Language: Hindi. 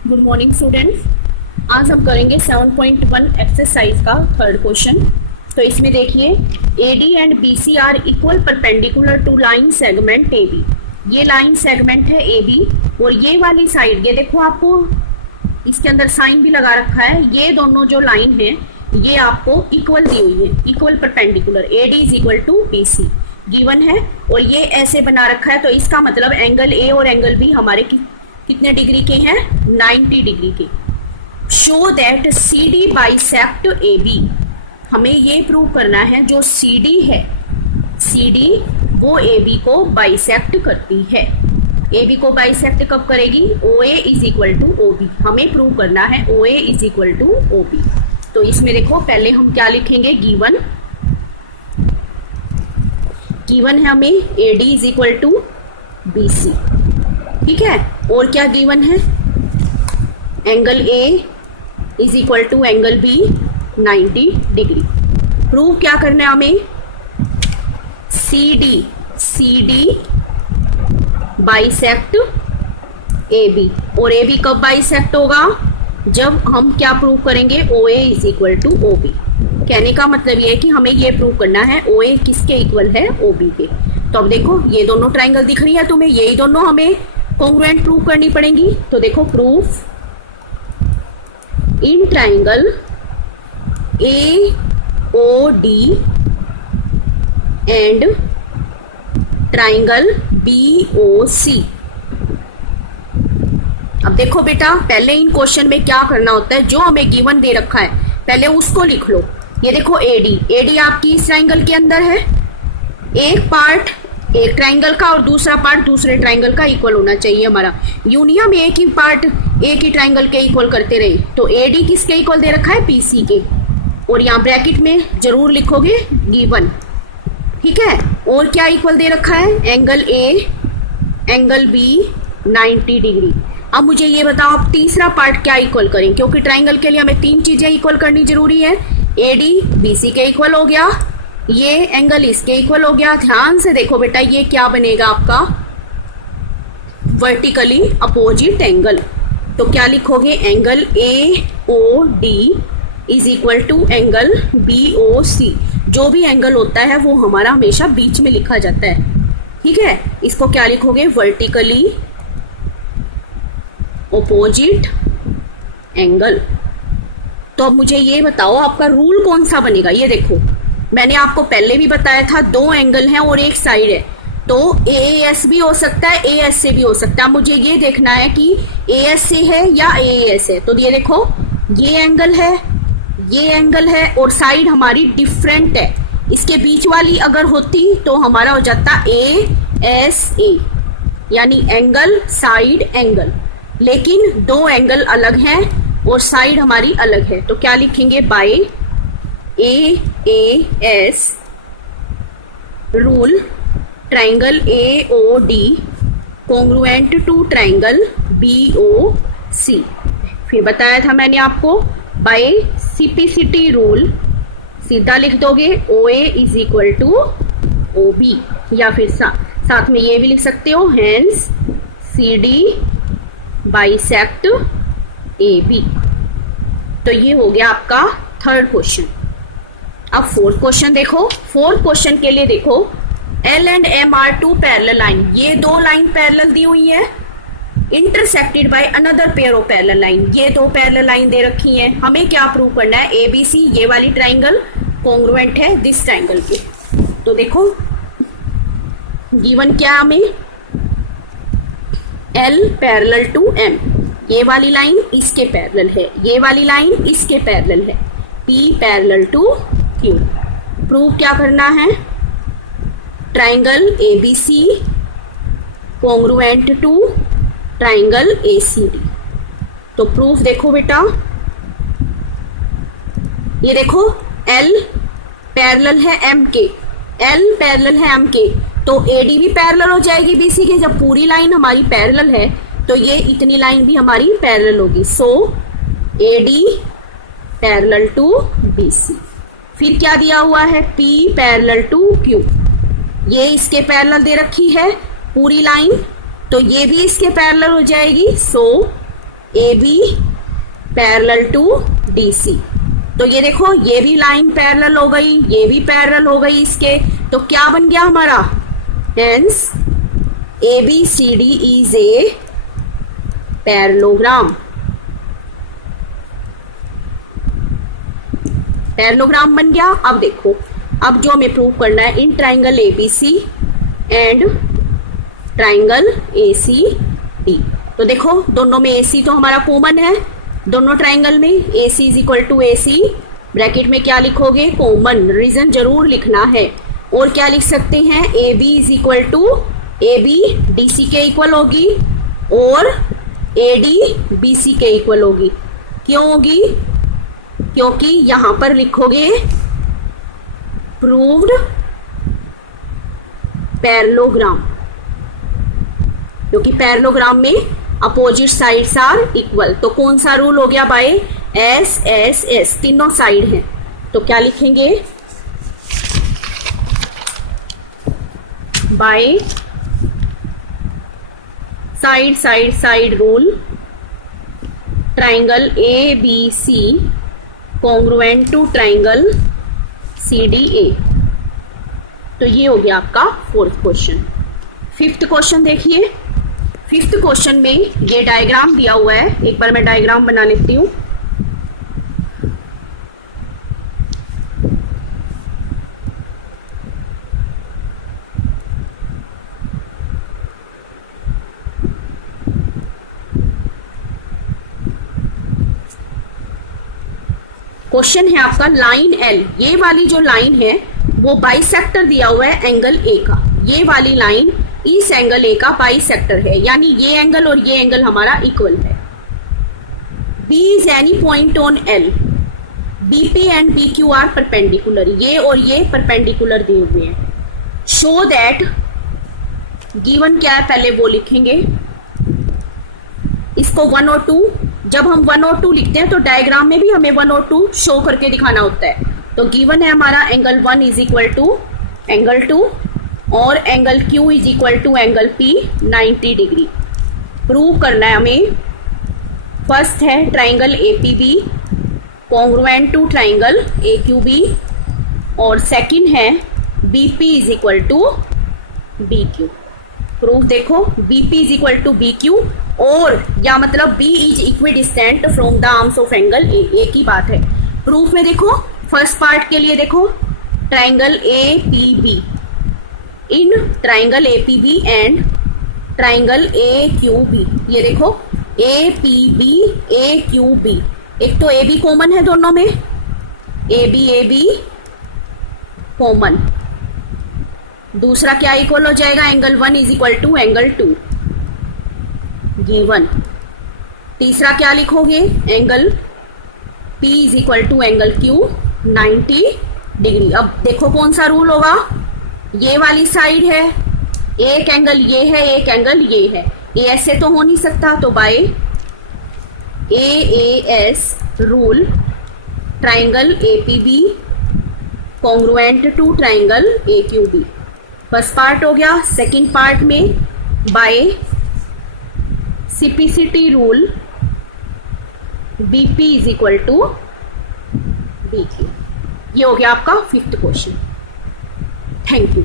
Good morning students. आज हम करेंगे 7.1 एक्सरसाइज का थर्ड क्वेश्चन। तो इसमें देखिए, AD and BC are equal perpendicular to line segment AB। ये लाइन सेगमेंट है AB और ये वाली साइड, ये देखो आपको इसके अंदर साइन भी लगा रखा है। ये दोनों जो लाइन है ये आपको इक्वल दी हुई है, equal perpendicular. AD is equal to BC given है और ये ऐसे बना रखा है। तो इसका मतलब एंगल A और एंगल B हमारे कितने डिग्री के हैं? 90 डिग्री के। Show that CD bisect AB। हमें ये प्रूव करना है जो CD है, CD वो AB को बाइसेक्ट करती है। AB को बाइसेक्ट कब करेगी? OA is equal to OB। हमें प्रूव करना है OA is equal to OB। तो इसमें देखो, पहले हम क्या लिखेंगे? गिवन है हमें AD is equal to BC, ठीक है। और क्या गिवन है? Angle A is equal to angle B 90 degree. Prove क्या करना है हमें? CD bisect AB। और AB कब बाइसेक्ट होगा? जब हम क्या प्रूव करेंगे? OA is equal to OB। कहने का मतलब ये है कि हमें ये प्रूव करना है OA किसके इक्वल है? OB के। तो अब देखो, ये दोनों ट्राइंगल दिख रही है तुम्हें, यही दोनों हमें कॉन्ग्रुएंट प्रूव करनी पड़ेंगी। तो देखो, proof in triangle AOD and triangle BOC। अब देखो बेटा, पहले इन क्वेश्चन में क्या करना होता है, जो हमें गिवन दे रखा है पहले उसको लिख लो। ये देखो AD आपकी इस ट्राइंगल के अंदर है। एक पार्ट एक ट्राइंगल का और दूसरा पार्ट दूसरे ट्राइंगल का इक्वल होना चाहिए हमारा। यूनियन में एक ही पार्ट एक ही ट्राइंगल के इक्वल करते रहे। तो AD किसके इक्वल दे रखा है? BC के। और यहाँ ब्रैकेट में जरूर लिखोगे गिवन, ठीक है। और क्या इक्वल दे रखा है? Angle A angle B 90 degree. अब मुझे ये बताओ, आप तीसरा पार्ट क्या इक्वल करें? क्योंकि ट्राइंगल के लिए हमें तीन चीजें इक्वल करनी जरूरी है। AD BC के इक्वल हो गया, ये एंगल इसके इक्वल हो गया। ध्यान से देखो बेटा, ये क्या बनेगा आपका? Vertically opposite angle. तो क्या लिखोगे? Angle AOD is equal to angle BOC। जो भी एंगल होता है वो हमारा हमेशा बीच में लिखा जाता है, ठीक है। इसको क्या लिखोगे? Vertically opposite angle. तो अब मुझे ये बताओ, आपका रूल कौन सा बनेगा? ये देखो, मैंने आपको पहले भी बताया था, दो एंगल हैं और एक साइड है। तो AAS भी हो सकता है, AS से भी हो सकता है। मुझे ये देखना है कि AS से है या AAS है। तो ये देखो, ये एंगल है, ये एंगल है और साइड हमारी डिफरेंट है। इसके बीच वाली अगर होती तो हमारा हो जाता ASA, यानी एंगल साइड एंगल। लेकिन दो एंगल अलग हैं और साइड हमारी अलग है। तो क्या लिखेंगे? By AAS rule triangle AOD congruent to triangle BOC। फिर बताया था मैंने आपको, बाय सिपिसिटी रूल सीधा लिख दोगे OA is equal to OB। या फिर साथ में ये भी लिख सकते हो, हेंस CD बाइसेक्ट AB। तो ये हो गया आपका थर्ड क्वेश्चन। अब फोर्थ क्वेश्चन देखो। फोर्थ क्वेश्चन के लिए देखो, L and M are two parallel line. ये दो लाइन पैरेलल दी हुई है, intersected by another pair of parallel line. ये दो पैरेलल लाइन दे रखी है। हमें क्या प्रूव करना है? ABC ये वाली ट्राइंगल कॉन्ग्रुएंट है दिस ट्राइंगल के। तो देखो, गिवन क्या हमें? L parallel to M। ये वाली लाइन इसके पैरेलल है, ये वाली लाइन इसके पैरेलल है। P parallel to Q। Prove क्या करना है? Triangle ABC congruent to triangle ACD। तो प्रूफ देखो बेटा, ये देखो, L पैरेलल है M के, L पैरेलल है M के, तो AD भी पैरेलल हो जाएगी BC के। जब पूरी लाइन हमारी पैरेलल है तो ये इतनी लाइन भी हमारी पैरेलल होगी। So AD parallel to BC। फिर क्या दिया हुआ है? P parallel to Q। ये इसके पैरेलल दे रखी है पूरी लाइन, तो ये भी इसके पैरेलल हो जाएगी। So A B parallel to D C. तो ये देखो ये भी लाइन पैरेलल हो गई, ये भी पैरेलल हो गई इसके, तो क्या बन गया हमारा, hence A B C D is a parallelogram. Parallelogram बन गया। अब देखो, अब जो हमें प्रूव करना है in triangle ABC and triangle ACD. तो देखो दोनों में एसी तो हमारा कॉमन है, दोनों ट्राइंगल में AC is equal to AC, bracket में क्या लिखोगे, कॉमन, रीजन जरूर लिखना है। और क्या लिख सकते हैं, AB is equal to AB DC के इक्वल होगी और AD BC के इक्वल होगी। क्यों होगी, क्योंकि यहां पर लिखोगे प्रूव्ड पैरेललोग्राम, क्योंकि पैरेललोग्राम में अपोजिट साइड्स आर इक्वल। तो कौन सा रूल हो गया, बाय एस एस एस, तीनों साइड हैं। तो क्या लिखेंगे, by side side side rule triangle A B C congruent to triangle C D A. तो ये हो गया आपका फोर्थ क्वेश्चन। फिफ्थ क्वेश्चन देखिए। फिफ्थ क्वेश्चन में ये डायग्राम दिया हुआ है, एक बार मैं डायग्राम बना लेती हूं। क्वेश्चन है आपका लाइन एल, ये वाली जो लाइन है वो बाइसेक्टर दिया हुआ है एंगल ए का। ये वाली लाइन इस एंगल ए का बाइसेक्टर है, यानी ये एंगल और ये एंगल हमारा इक्वल है। B is any point on L, BP and BQ are perpendicular, ये और ये परपेंडिकुलर दिए हुए हैं। शो दैट, गिवन क्या है पहले वो लिखेंगे, इसको 1 और 2, जब हम 1 और 2 लिखते हैं तो डायग्राम में भी हमें 1 और 2 शो करके दिखाना होता है। तो गिवन है हमारा angle 1 is equal to angle 2 और angle Q is equal to angle P 90 degree. Prove करना है हमें। फर्स्ट है triangle APB congruent to triangle AQB और सेकंड है BP is equal to BQ। Proof देखो, BP is equal to BQ और या मतलब B is equidistant from the arms of angle A, एक ही बात है। प्रूफ में देखो, फर्स्ट पार्ट के लिए देखो triangle APB, in triangle APB and triangle AQB, ये देखो APB AQB, एक तो AB कॉमन है दोनों में, AB कॉमन, दूसरा क्या इक्वल हो जाएगा, angle 1 is equal to angle 2 given. तीसरा क्या लिखोगे, angle P is equal to angle Q 90 degree. अब देखो कौन सा रूल होगा, ये वाली साइड है, एक एंगल ये है, एक एंगल ये है, ये ऐसे तो हो नहीं सकता, तो by AAS rule triangle APB congruent to triangle AQB। First part हो गया। सेकंड पार्ट में by CPCT rule BP is equal to BQ। ये हो गया आपका फिफ्थ क्वेश्चन। Thank you.